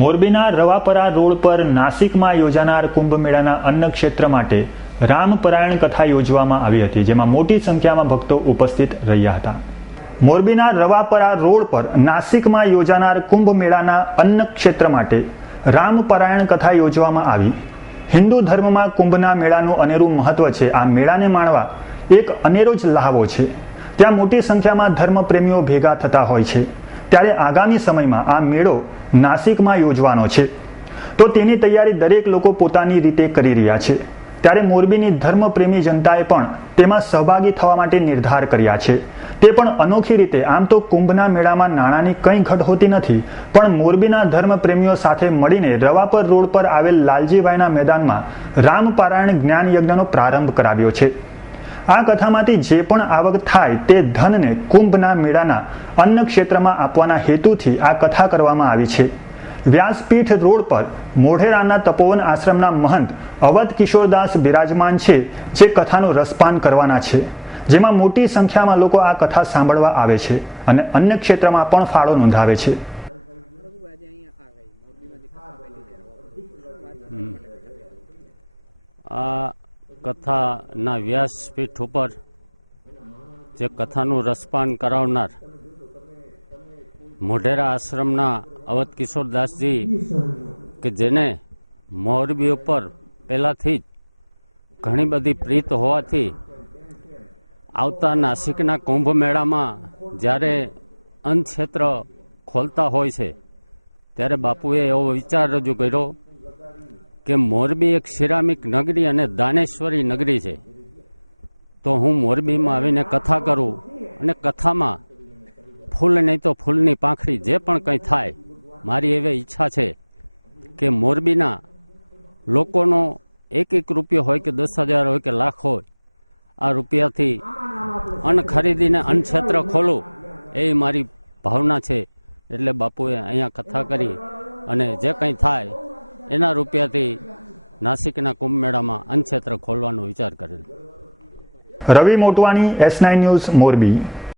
મોરબીના રવાપરા રોડ પર નાસિકમાં યોજાનાર કુંભ મેળાના અન્ન ક્ષેત્ર માટે રામપરાયણ કથા યોજવામાં આવી હતી, જેમાં મોટી સંખ્યામાં ભક્તો ઉપસ્થિત રહ્યા હતા. મોરબીના રવાપરા રોડ પર નાસિકમાં યોજાનાર કુંભ મેળાના અન્ન ક્ષેત્ર માટે રામપરાયણ કથા યોજવામાં આવી. હિન્દુ ધર્મમાં કુંભના મેળાનું અનેરું મહત્વ છે. આ મેળાને માણવા એક અનેરો જ લહાવો છે. ત્યાં મોટી સંખ્યામાં ધર્મપ્રેમીઓ ભેગા થતા હોય છે. ત્યારે આગામી સમયમાં આ મેળો નાસિકમાં યોજવાનો છે, તો તેની તૈયારી દરેક લોકો પોતાની રીતે કરી રહ્યા છે. ત્યારે મોરબીની ધર્મપ્રેમી જનતાએ પણ તેમાં સહભાગી થવા માટે નિર્ધાર કર્યા છે. તે પણ અનોખી રીતે. આમ તો કુંભના મેળામાં નાણાંની કંઈ ઘટ હોતી નથી, પણ મોરબીના ધર્મપ્રેમીઓ સાથે મળીને રવાપર રોડ પર આવેલ લાલજીભાઈના મેદાનમાં રામપારાયણ જ્ઞાન યજ્ઞનો પ્રારંભ કરાવ્યો છે. આ કથામાંથી જે પણ આવક થાય તે ધનને કુંભના મેળાના અન્ન ક્ષેત્રમાં આપવાના હેતુથી આ કથા કરવામાં આવી છે. વ્યાસપીઠ રોડ પર મોઢેરાના તપોવન આશ્રમના મહંત અવધ કિશોરદાસ બિરાજમાન છે, જે કથાનું રસપાન કરવાના છે, જેમાં મોટી સંખ્યામાં લોકો આ કથા સાંભળવા આવે છે અને અન્ય ક્ષેત્રમાં પણ ફાળો નોંધાવે છે. કથાના વ્યાસપીઠ ઉપર જે કથાનું રસપાન કરાવનાર મોઢેરા આશ્રમના અવધ કિશોરદાસજી, કે જેને મોરબી ઉપર પહેલાંથી જ ઘણી બધી પ્રીત હોવાથી આવતા નાસિકના કુંભ મેળામાં જ્યારે અન્ન ક્ષેત્ર ખોલતા હોય છે, ત્યારે બાપુએ એવો વિચાર રજૂ કર્યો કે મોરબી એક સિરામિક નગરી અને દાનેશ્વરી નગરી છે, તો હું મોરબીમાં આવીને કથા કરું અને કથામાં ફૂલ નહીં તો ફૂલની પાંખડી જે પણ કંઈ થાય, મારી એવી ઈચ્છા છે કે મોરબીના લોકોનો એક રૂપિયો હોય કે 10,000 હોય કે લાખ હોય, આ રૂપિયાથી અન્ન ખરીદીને અન્ન ક્ષેત્ર ખોલું, એ મારી ભાવના છે. એટલે બાપુએ અહીંયા કથા કરી અને જે કંઈ થાય એના રૂપિયાથી નાસિકના કુંભ મેળામાં અન્ન ક્ષેત્ર ખોલવાનો વિચાર કરેલો. રવિ મોટવાણી, S9 ન્યૂઝ, મોરબી.